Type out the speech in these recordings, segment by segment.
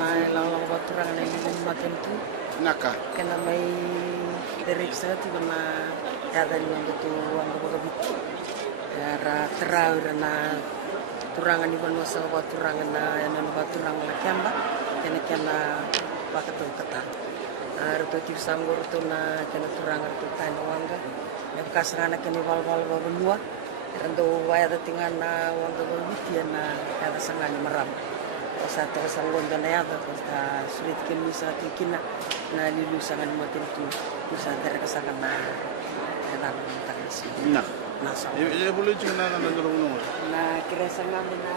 na lang baturang na ililin matin tu Naka. kena may direct sa ti na kada ni ang tu ang bagabit ra terau na turangan iban masa baturangan na yan baturang na kamba kena bakatul kata arto ti sanggor tu na kena turangan tu tan wanga ya kasana kena wal benua rando waya datingan na wanga babit na kada sangani maram sa sangon dan ya da sulit kin misa tikina na lilusangan mo tintu misa dere kasakan na dalam tangisi Nah. na sa Boleh juga na nagulong na kira sangan na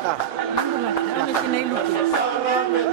Naka. Ano sinay luto?